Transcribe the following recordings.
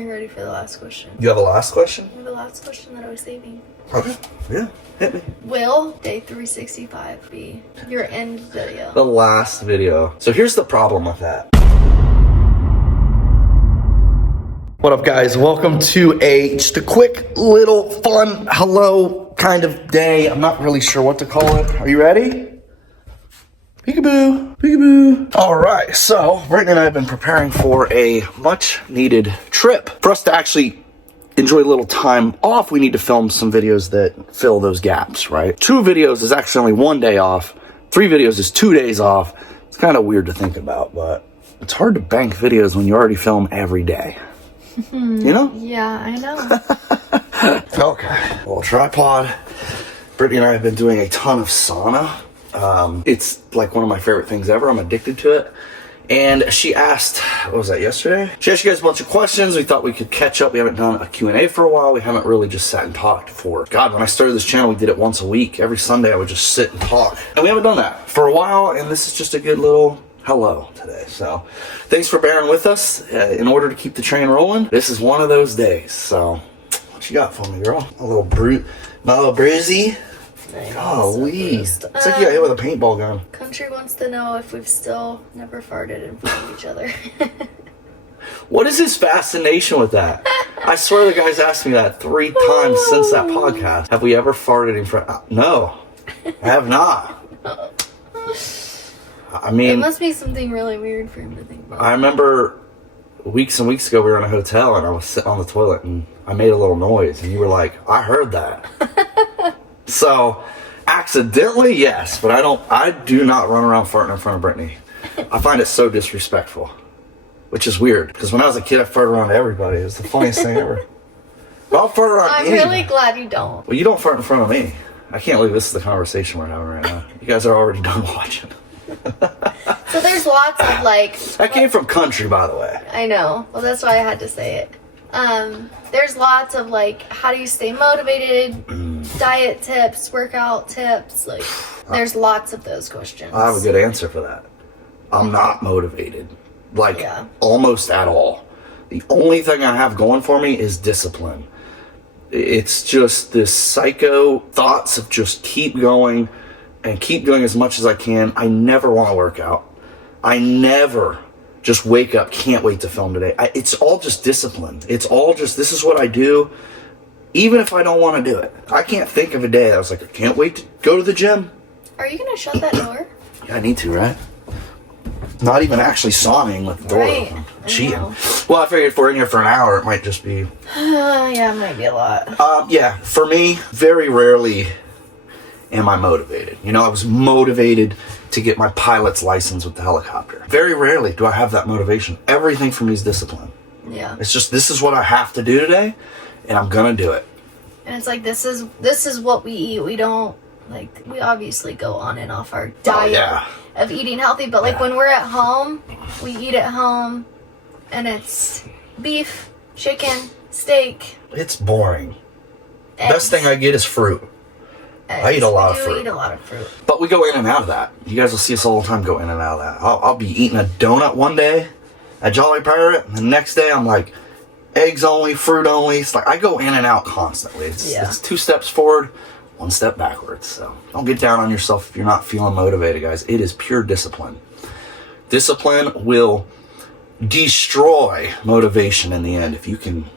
Are you ready for the last question? You have a last question? The last question that I was saving. Okay. Yeah. Hit me. Will day 365 be your end video? The last video. So here's the problem with that. What up, guys? Welcome to just a quick little fun hello kind of day. I'm not really sure what to call it. Are you ready? Peekaboo, peekaboo. All right, so Brittany and I have been preparing for a much needed trip. For us to actually enjoy a little time off, we need to film some videos that fill those gaps, right? 2 videos is actually only 1 day off. 3 videos is 2 days off. It's kind of weird to think about, but it's hard to bank videos when you already film every day. You know? Yeah, I know. Okay. Well, tripod. Brittany and I have been doing a ton of sauna. It's like one of my favorite things ever. I'm addicted to it. And she asked, what was that, yesterday? She asked you guys a bunch of questions. We thought we could catch up. We haven't done a Q&A for a while. We haven't really just sat and talked for. God, when I started this channel, we did it once a week. Every Sunday, I would just sit and talk. And we haven't done that for a while. And this is just a good little hello today. So thanks for bearing with us. In order to keep the train rolling, this is one of those days. So what you got for me, girl? A little bruisey. Golly. It's like you got hit with a paintball gun. Country wants to know if we've still never farted in front of each other. What is his fascination with that? I swear the guy's asked me that 3 times since that podcast. Have we ever farted in front? No, I have not. I mean, it must be something really weird for him to think about. I remember weeks and weeks ago we were in a hotel and I was sitting on the toilet and I made a little noise and you were like, I heard that. So, accidentally, yes, but I do not run around farting in front of Brittany. I find it so disrespectful, which is weird, because when I was a kid, I farted around everybody. It was the funniest thing ever. I'll fart around I'm really glad you don't. Well, you don't fart in front of me. I can't believe this is the conversation we're having right now. You guys are already done watching. So there's lots of like... That came from country, by the way. I know. Well, that's why I had to say it. There's lots of like, how do you stay motivated, diet tips, workout tips, like there's lots of those questions. I have a good answer for that. I'm not motivated, like almost at all. The only thing I have going for me is discipline. It's just this psycho thoughts of just keep going and keep doing as much as I can. I never want to work out. I never just wake up, can't wait to film today. It's all just discipline. It's all just, this is what I do, even if I don't want to do it. I can't think of a day I was like, I can't wait to go to the gym. Are you going to shut that door? Yeah, I need to, right? Not even actually sauning with the door open. Cheating. Well, I figured if we're in here for an hour, it might just be... yeah, it might be a lot. Yeah, for me, very rarely am I motivated. You know, I was motivated to get my pilot's license with the helicopter. Very rarely do I have that motivation. Everything for me is discipline. Yeah. It's just, this is what I have to do today, and I'm gonna do it. And it's like, this is what we eat. We don't, like, we obviously go on and off our diet of eating healthy, but like when we're at home, we eat at home, and it's beef, chicken, steak. It's boring. Eggs. Best thing I get is fruit. Eggs. I eat a lot of We fruit. do eat a lot of fruit. But we go in and out of that. You guys will see us all the time go in and out of that. I'll be eating a donut one day at Jolly Pirate, and the next day I'm like, eggs only, fruit only. It's like I go in and out constantly. It's 2 steps forward, 1 step backwards. So don't get down on yourself if you're not feeling motivated, guys. It is pure discipline. Discipline will destroy motivation in the end if you can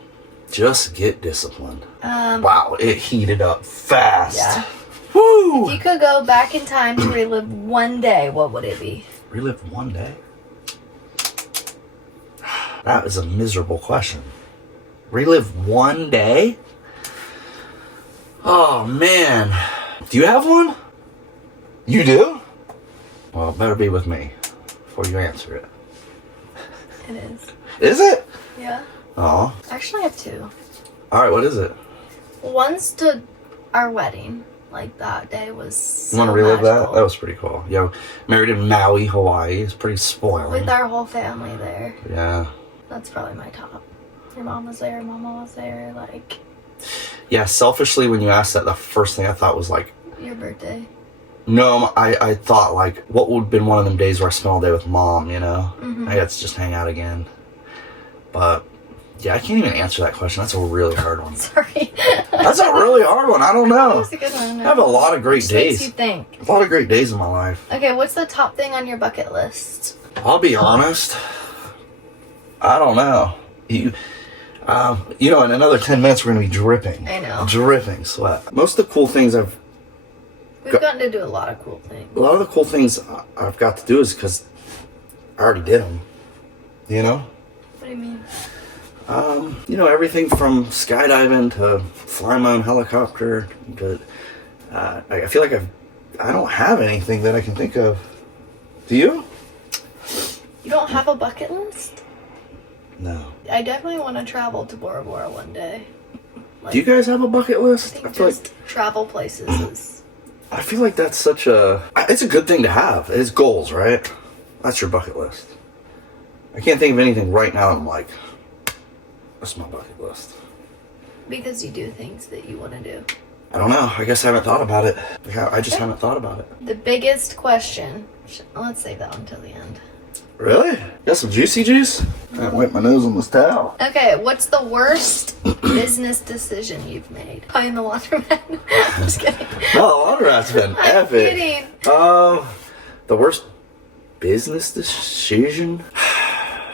just get disciplined. Wow, it heated up fast. Yeah. Woo! If you could go back in time to relive one day, what would it be? Relive one day? That is a miserable question. Relive one day? Oh, man. Do you have one? You do? Well, it better be with me before you answer it. It is. Is it? Yeah. Oh. Actually, I have 2. All right, what is it? One's to our wedding. Like, that day was so You want to relive magical. that? That was pretty cool. Yeah, married in Maui, Hawaii. It's pretty spoiling. With our whole family there. Yeah. That's probably my top. Your mom was there, Mama was there, like... Yeah, selfishly, when you asked that, the first thing I thought was like... Your birthday. No, I thought like, what would have been one of them days where I spent all day with Mom, you know? I got to just hang out again. But Yeah, I can't even answer that question. That's a really hard one. Sorry. That's a really hard one. I don't know. That's a good one. I have a lot of great days. Makes you think. A lot of great days in my life. Okay, what's the top thing on your bucket list? I'll be honest. I don't know. You know, in another 10 minutes we're going to be dripping. I know. Dripping sweat. Most of the cool things We've gotten to do a lot of cool things. A lot of the cool things I've got to do is because I already did them. You know? What do you mean? You know, everything from skydiving to flying my own helicopter to, I feel like I don't have anything that I can think of. Do you? You don't have a bucket list? No. I definitely want to travel to Bora Bora one day. Like, do you guys have a bucket list? I feel like travel places is... I feel like that's such it's a good thing to have. It's goals, right? That's your bucket list. I can't think of anything right now I'm like, that's my bucket list. Because you do things that you want to do. I don't know. I guess I haven't thought about it. I just haven't thought about it. The biggest question... Let's save that one until the end. Really? Got some juicy juice? I wipe my nose on this towel. Okay, what's the worst business decision you've made? Buying the laundromat. I'm just kidding. No, the laundromat's been I'm epic. kidding. The worst business decision?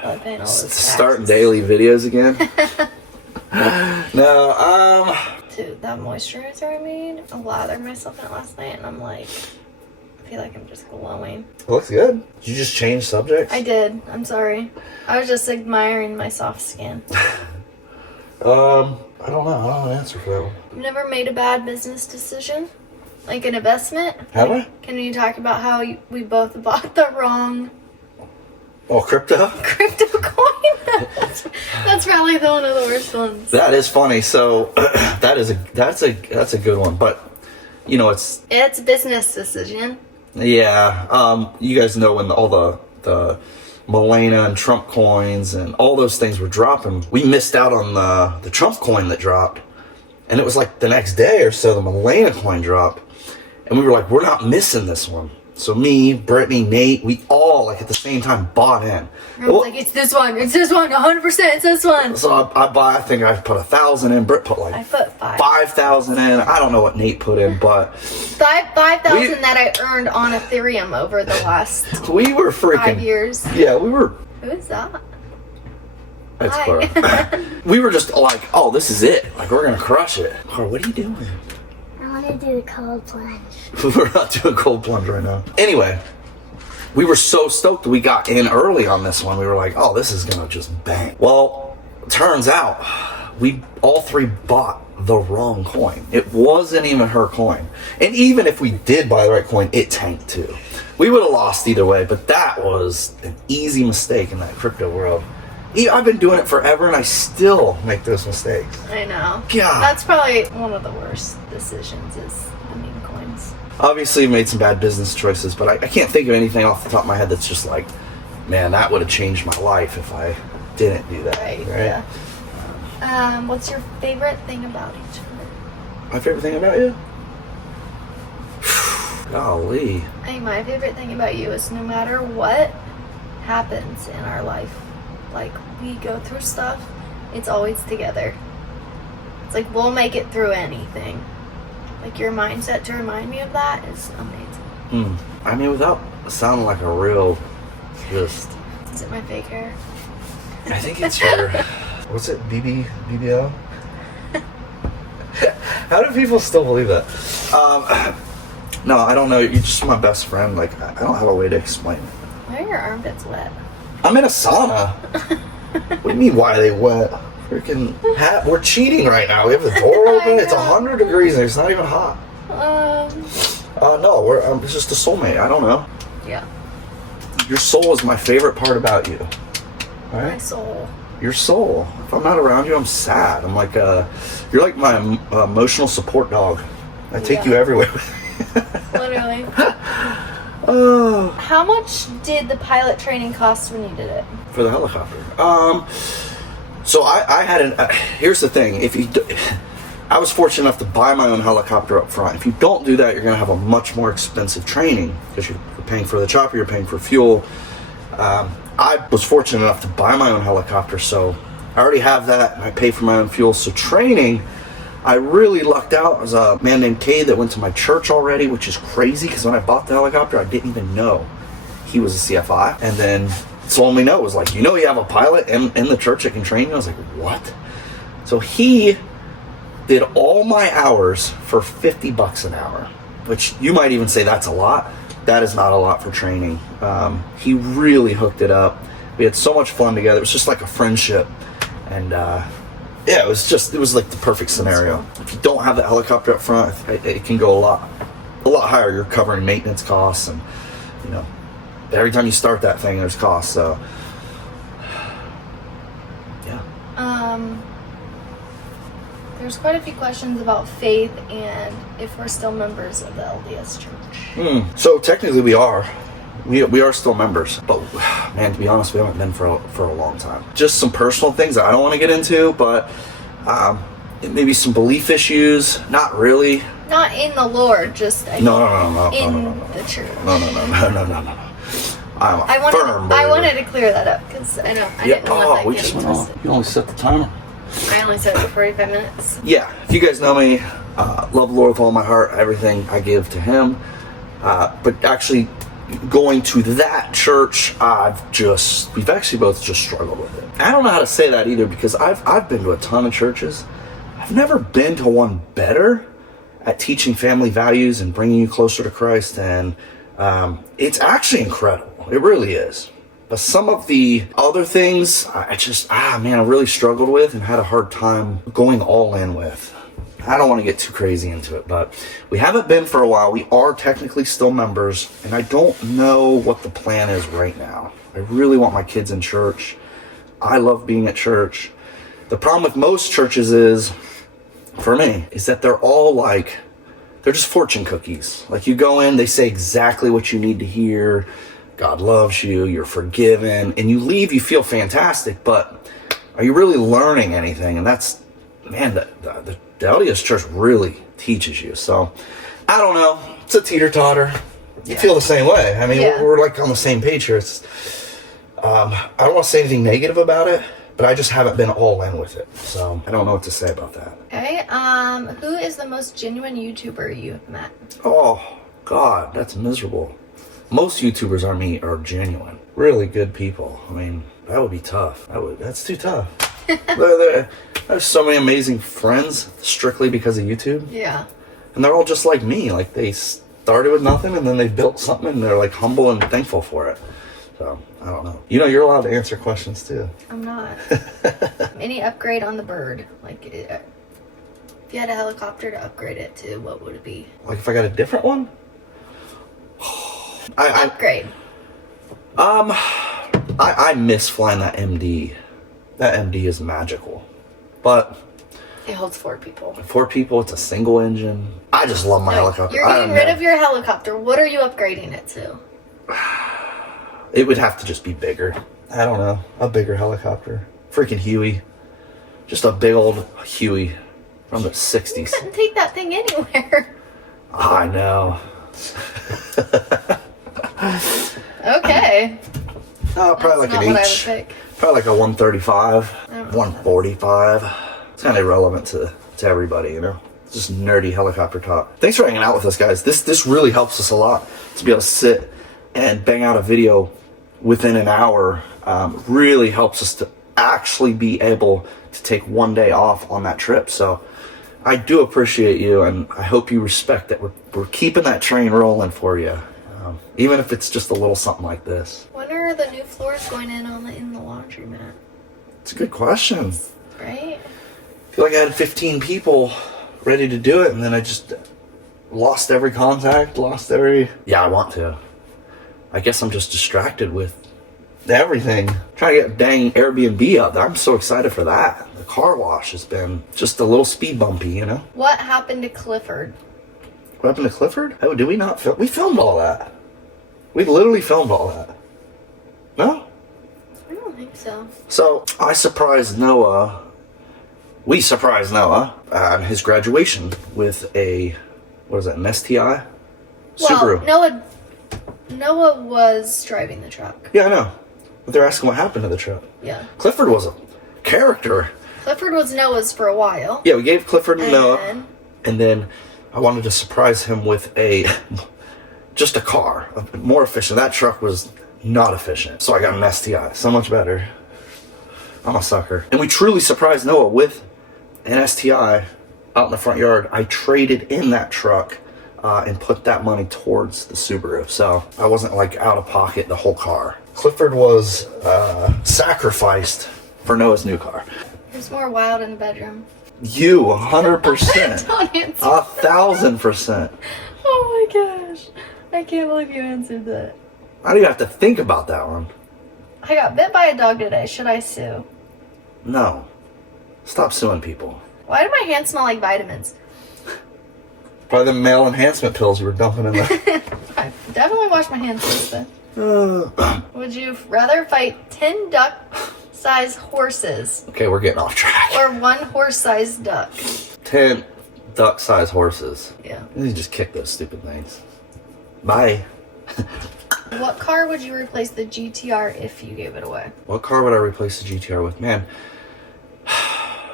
Paying all those Starting taxes. daily videos again. No, Dude, that moisturizer I made, I lathered myself in it last night and I'm like, I feel like I'm just glowing. it looks good. Did you just change subjects? I did. I'm sorry. I was just admiring my soft skin. I don't know. I don't have an answer for that one. You've never made a bad business decision? Like an investment? Have I? Can you talk about how we both bought the wrong Oh, crypto? crypto coin? That's probably one of the worst ones. That is funny. So that's a good one. But you know, it's a business decision. yeah. You guys know when all the Milena and Trump coins and all those things were dropping, we missed out on the Trump coin that dropped, and it was like the next day or so the Milena coin dropped, and we were like, we're not missing this one. So me, Brittany, Nate, we all like at the same time bought in. I was like, it's this one, 100%, it's this one. So I think I put 1,000 in. Britt put like I put 5,000 in. I don't know what Nate put in, but 5,000 that I earned on Ethereum over the last we were freaking 5 years. Yeah, we were. Who is that? That's Hi. Clara. We were just like, oh, this is it. Like, we're gonna crush it. Clara, what are you doing? I want to do a cold plunge. We're not doing cold plunge right now. Anyway, we were so stoked that we got in early on this one. We were like, oh, this is gonna just bang. Well, turns out we all three bought the wrong coin. It wasn't even her coin. And even if we did buy the right coin, it tanked too. We would have lost either way, but that was an easy mistake in that crypto world. I've been doing it forever and I still make those mistakes. I know. God. That's probably one of the worst decisions is owning coins. Obviously made some bad business choices, but I can't think of anything off the top of my head that's just like, man, that would have changed my life if I didn't do that. Right? Yeah. What's your favorite thing about each other? My favorite thing about you? Golly. I think my favorite thing about you is no matter what happens in our life, like we go through stuff, it's always together. It's like we'll make it through anything. Like your mindset to remind me of that is amazing. I mean, without sounding like a real, just... Is it my fake hair? I think it's your... What's it? BBL? How do people still believe that? No, I don't know. You're just my best friend. Like, I don't have a way to explain it. Why are your armpits wet? I'm in a sauna. What do you mean, why are they wet? Freaking we're cheating right now. We have the door open. It's 100 degrees and it's not even hot. No, it's just a soulmate. I don't know. Yeah. Your soul is my favorite part about you. All right? My soul. Your soul. If I'm not around you, I'm sad. I'm like, you're like my emotional support dog. I take you everywhere. Literally. Oh. How much did the pilot training cost when you did it? For the helicopter. So I had here's the thing. I was fortunate enough to buy my own helicopter up front. If you don't do that, you're going to have a much more expensive training because you're paying for the chopper, you're paying for fuel. I was fortunate enough to buy my own helicopter, so I I already have that, and I pay for my own fuel. So training, I really lucked out. There's a man named Cade that went to my church already, which is crazy because when I bought the helicopter, I didn't even know he was a CFI. And then told me no, it was like, you have a pilot in the church that can train you? I was like, what? So he did all my hours for $50 an hour, which you might even say that's a lot. That is not a lot for training. He really hooked it up. We had so much fun together. It was just like a friendship. And it was like the perfect scenario. If you don't have the helicopter up front, it can go a lot higher. You're covering maintenance costs, and every time you start that thing, there's costs. So yeah. There's quite a few questions about faith and if we're still members of the LDS Church. So technically we are. We are still members, but man, to be honest, we haven't been for a long time. Just some personal things that I don't want to get into, but maybe some belief issues. Not really. Not in the Lord, just no, the church. No. I wanted to clear that up because I didn't want that. We just went on. You only set the timer. I only set it for 45 minutes. Yeah, if you guys know me, love the Lord with all my heart. Everything I give to Him. But actually, going to that church, we've actually both just struggled with it. I don't know how to say that either because I've been to a ton of churches. I've never been to one better at teaching family values and bringing you closer to Christ, and it's actually incredible. It really is. But some of the other things, I really struggled with and had a hard time going all in with. I don't want to get too crazy into it, but we haven't been for a while. We are technically still members, and I don't know what the plan is right now. I really want my kids in church. I love being at church. The problem with most churches is, for me, is that they're all they're just fortune cookies. Like you go in, they say exactly what you need to hear. God loves you, you're forgiven, and you leave, you feel fantastic, but are you really learning anything? And that's, man, the LDS Church really teaches you. So, I don't know. It's a teeter-totter. You feel the same way. I mean, we're like on the same page here. I don't want to say anything negative about it, but I just haven't been all in with it. So, I don't know what to say about that. Okay, who is the most genuine YouTuber you've met? Oh, God, that's miserable. Most YouTubers are genuine. Really good people. I mean, that would be tough. That's too tough. There's so many amazing friends strictly because of YouTube. Yeah. And they're all just like me. Like they started with nothing and then they built something and they're like humble and thankful for it. So, I don't know. You're allowed to answer questions too. I'm not. Any upgrade on the bird? Like, if you had a helicopter to upgrade it to, what would it be? Like if I got a different one? Upgrade. I miss flying that MD. That MD is magical. But it holds 4 people. 4 people, it's a single engine. I just love my helicopter. You're getting rid of your helicopter. What are you upgrading it to? It would have to just be bigger. I don't know. A bigger helicopter. Freaking Huey. Just a big old Huey from the 60s. You couldn't take that thing anywhere. I know. Okay. Probably like an H. Probably like a 135, 145. It's kind of irrelevant to everybody, It's just nerdy helicopter talk. Thanks for hanging out with us, guys. This really helps us a lot to be able to sit and bang out a video within an hour. Really helps us to actually be able to take one day off on that trip. So I do appreciate you, and I hope you respect that we're keeping that train rolling for you. Even if it's just a little something like this. When are the new floors going in the laundromat? It's a good question. Right? I feel like I had 15 people ready to do it, and then I just lost every contact, Yeah, I want to. I guess I'm just distracted with everything. Trying to get dang Airbnb up. I'm so excited for that. The car wash has been just a little speed bumpy, What happened to Clifford? What happened to Clifford? Oh, did we not film? We filmed all that. We literally filmed all that. No? I don't think so. So, we surprised Noah on his graduation with an STI? Subaru. Well, Noah was driving the truck. Yeah, I know. But they're asking what happened to the truck. Yeah. Clifford was a character. Clifford was Noah's for a while. Yeah, we gave Clifford and Noah, and then I wanted to surprise him with just a car, more efficient. That truck was not efficient, so I got an STI, so much better. I'm a sucker. And we truly surprised Noah with an STI out in the front yard. I traded in that truck and put that money towards the Subaru, so I wasn't like out of pocket the whole car. Clifford was sacrificed for Noah's new car. Who's more wild in the bedroom? You, 100%. Don't answer. 1,000%. Oh my gosh. I can't believe you answered that. I don't even have to think about that one. I got bit by a dog today. Should I sue? No. Stop suing people. Why do my hands smell like vitamins? Probably the male enhancement pills you were dumping in there. I definitely wash my hands since then. Would you rather fight 10 duck-sized horses? Okay, we're getting off track. Or 1 horse-sized duck? 10 duck-sized horses. Yeah. You just kick those stupid things. Bye. What car would you replace the GTR if you gave it away? What car would I replace the GTR with? Man,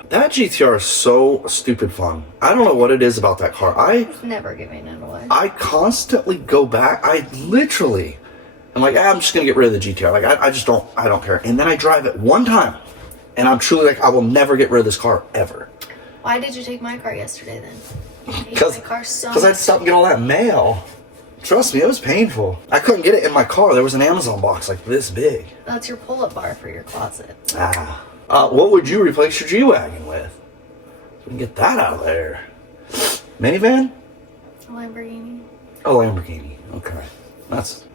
that GTR is so stupid fun. I don't know what it is about that car. It's never giving it away. I constantly go back. I literally am like, I'm just going to get rid of the GTR. Like, I don't care. And then I drive it one time. And I'm truly like, I will never get rid of this car ever. Why did you take my car yesterday then? Because my car so I had to stop and get all that mail. Trust me, it was painful. I couldn't get it in my car. There was an Amazon box like this big. That's your pull-up bar for your closet. What would you replace your G-Wagon with? So we can get that out of there. Minivan? A Lamborghini. A Lamborghini. Okay. That's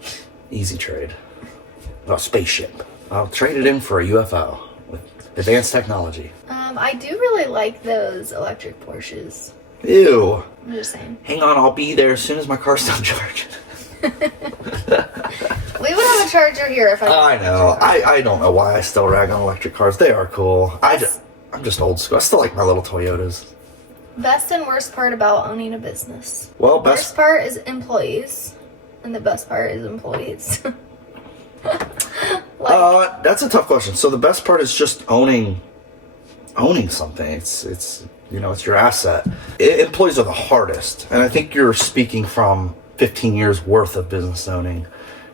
easy trade. A spaceship. I'll trade it in for a UFO with advanced technology. I do really like those electric Porsches. Ew. I'm just saying. Hang on, I'll be there as soon as my car's done charging. We would have a charger here if I know. I don't know why I still rag on electric cars. They are cool. I'm just old school. I still like my little Toyotas. Best and worst part about owning a business. Well, Worst part is employees, and the best part is employees. That's a tough question. So the best part is just owning something. It's it's your asset. Employees are the hardest, and I think you're speaking from 15 years worth of business owning,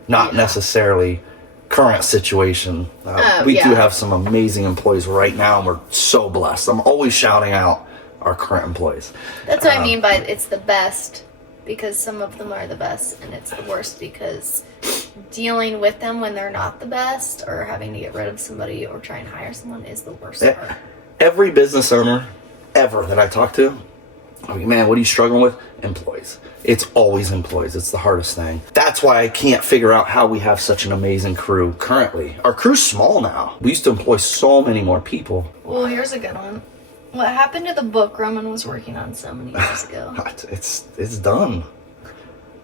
not necessarily current situation. We do have some amazing employees right now, and we're so blessed. I'm always shouting out our current employees. That's what I mean by it's the best, because some of them are the best, and it's the worst because dealing with them when they're not the best, or having to get rid of somebody or try and hire someone is the worst part. Every business owner ever that I talk to, I'm like, man, what are you struggling with? Employees. It's always employees. It's the hardest thing. That's why I can't figure out how we have such an amazing crew currently. Our crew's small now. We used to employ so many more people. Well, here's a good one. What happened to the book Roman was working on so many years ago? It's done.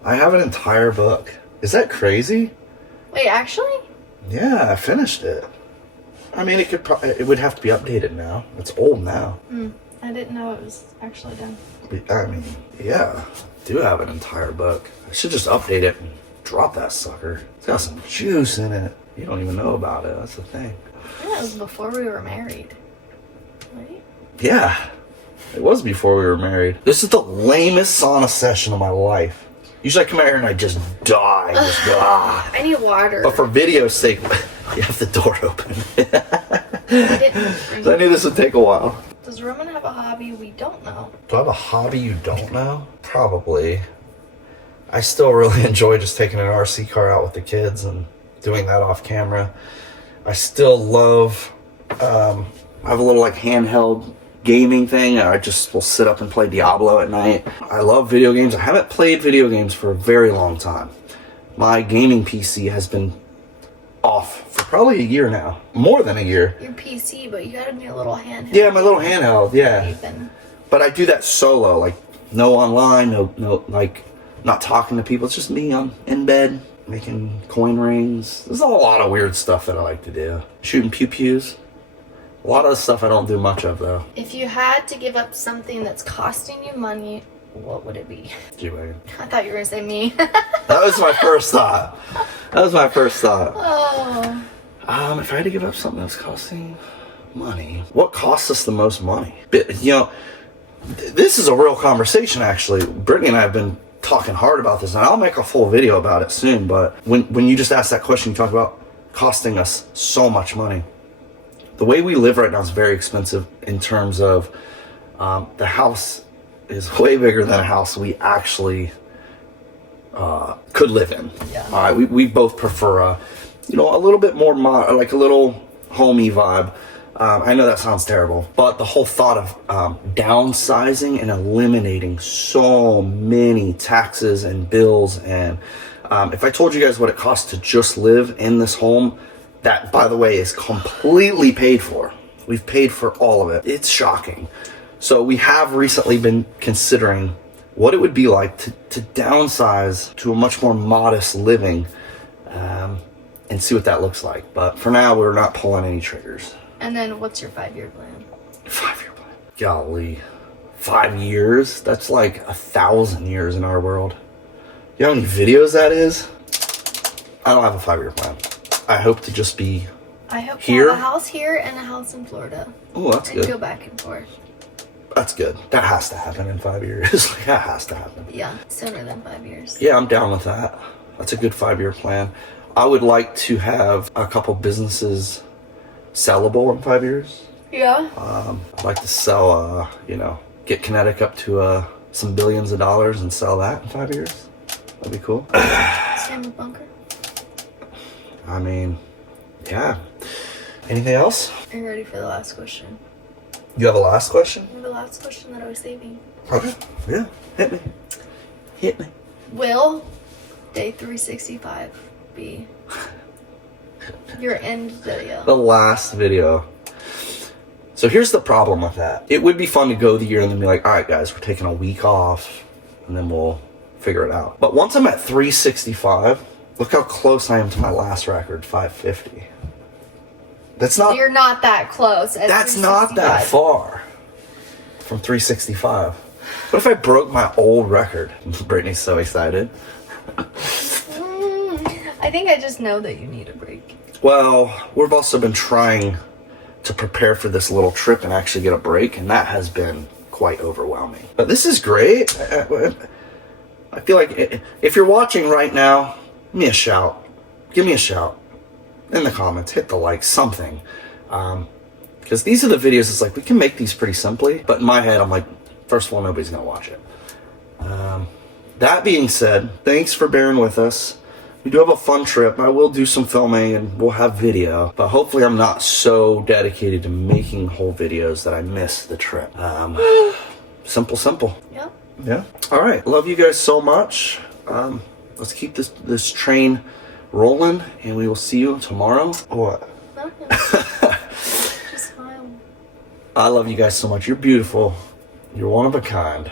I have an entire book. Is that crazy? Wait, actually? Yeah, I finished it. I mean, it would have to be updated now. It's old now. I didn't know it was actually done. I mean, yeah, I do have an entire book. I should just update it and drop that sucker. It's got some juice in it. You don't even know about it. That's the thing. I think that was before we were married. Right? Yeah, it was before we were married. This is the lamest sauna session of my life. Usually I come out here and I just die. I need water. But for video's sake, you have the door open. So I knew this would take a while. Does Roman have a hobby we don't know? Do I have a hobby you don't know? Probably. I still really enjoy just taking an RC car out with the kids and doing that off camera. I still love, I have a little like handheld gaming thing. I just will sit up and play Diablo at night. I love video games. I haven't played video games for a very long time. My gaming PC has been off for probably a year now. More than a year. Your PC, but you got a new little handheld. Yeah, my little handheld, yeah. Even. But I do that solo, like no online, no like not talking to people. It's just me in bed making coin rings. There's a lot of weird stuff that I like to do. Shooting pew-pews. A lot of the stuff I don't do much of though. If you had to give up something that's costing you money, what would it be? G-Wagon. I thought you were going to say me. That was my first thought. Oh. If I had to give up something that's costing money. What costs us the most money? You know, this is a real conversation, actually. Brittany and I have been talking hard about this, and I'll make a full video about it soon, but when you just asked that question, you talk about costing us so much money. The way we live right now is very expensive in terms of the house is way bigger than a house we actually could live in. Yeah. All right, we both prefer a little bit more like a little homey vibe. I know that sounds terrible, but the whole thought of downsizing and eliminating so many taxes and bills, and if I told you guys what it costs to just live in this home, that, by the way, is completely paid for. We've paid for all of it. It's shocking. So we have recently been considering what it would be like to downsize to a much more modest living, and see what that looks like. But for now, we're not pulling any triggers. And then what's your 5-year plan? 5-year plan. Golly. 5 years? That's like 1,000 years in our world. You know how many videos that is? I don't have a 5-year plan. I hope to just be I hope here. to have a house here and a house in Florida. Oh, that's and good. Go back and forth. That's good. That has to happen in 5 years. Like, that has to happen. Yeah, sooner than 5 years. Yeah, I'm down with that. That's a good 5-year plan. I would like to have a couple businesses sellable in 5 years. Yeah. I'd like to sell, get Kinetic up to some billions of dollars and sell that in 5 years. That'd be cool. Same with Bunker. I mean, yeah. Anything else? Are you ready for the last question? You have a last question? The last question that I was saving. Okay. Yeah. Hit me. Will day 365 be your end video? The last video. So here's the problem with that. It would be fun to go the year and then be like, all right, guys, we're taking a week off, and then we'll figure it out. But once I'm at 365, look how close I am to my last record, 550. That's not. You're not that close. That's not that far from 365. What if I broke my old record? Brittany's so excited. I think I just know that you need a break. Well, we've also been trying to prepare for this little trip and actually get a break, and that has been quite overwhelming. But this is great. I feel like if you're watching right now, give me a shout. Give me a shout in the comments. Hit the like, something. Because these are the videos, it's like, we can make these pretty simply, but in my head, I'm like, first of all, nobody's going to watch it. That being said, thanks for bearing with us. We do have a fun trip. I will do some filming and we'll have video, but hopefully I'm not so dedicated to making whole videos that I miss the trip. Simple. Yep. Yeah. All right. Love you guys so much. Let's keep this train rolling, and we will see you tomorrow. What? Nothing. Just smile. I love you guys so much. You're beautiful. You're one of a kind.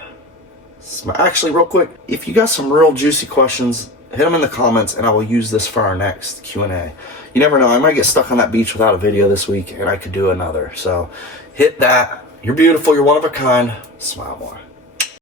Actually, real quick, if you got some real juicy questions, hit them in the comments, and I will use this for our next Q&A. You never know. I might get stuck on that beach without a video this week, and I could do another. So hit that. You're beautiful. You're one of a kind. Smile more.